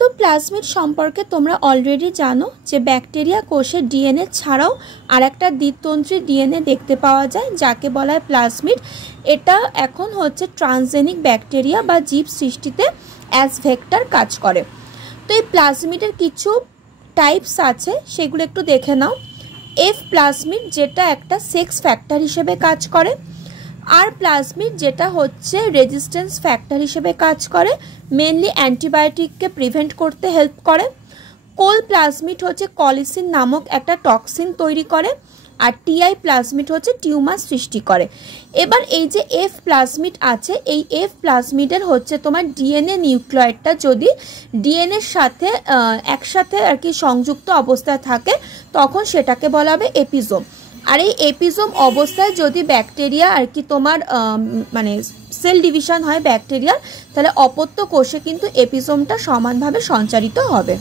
তো প্লাজমিড সম্পর্কে তোমরা অলরেডি জানো যে ব্যাকটেরিয়া কোষের ডিএনএ ছাড়াও আরেকটা দ্বিতন্ত্রী ডিএনএ দেখতে পাওয়া যায় যাকে বলা হয় প্লাজমিড। এটা এখন হচ্ছে ট্রান্সজেনিক ব্যাকটেরিয়া বা জীব সৃষ্টিতে অ্যাজ ভেক্টর কাজ করে। তো এই প্লাজমিডের কিছু টাইপস আছে, সেগুলো একটু দেখে নাও। এফ প্লাজমিড যেটা একটা সেক্স ফ্যাক্টর হিসেবে কাজ করে, আর প্লাজমিড যেটা হচ্ছে রেজিস্ট্যান্স ফ্যাক্টর হিসেবে কাজ করে, মেনলি অ্যান্টিবায়োটিককে প্রিভেন্ট করতে হেল্প করে। কোল প্লাজমিড হচ্ছে কলিসিন নামক একটা টক্সিন তৈরি করে, আর টিআই প্লাজমিড হচ্ছে টিউমার সৃষ্টি করে। এবার এই যে এফ প্লাজমিড আছে, এই এফ প্লাজমিডের হচ্ছে তোমার ডিএনএ নিউক্লিয়েটটা যদি ডিএনএর সাথে একসাথে আর কি সংযুক্ত অবস্থায় থাকে তখন সেটাকে বলা হবে এপিজোম। আর এই এপিজোম অবস্থায় যদি ব্যাকটেরিয়া আর কি তোমার মানে সেল ডিভিশন হয় ব্যাকটেরিয়ার, তাহলে অপত্য কোষে কিন্তু এপিজোমটা সমানভাবে সঞ্চারিত হবে।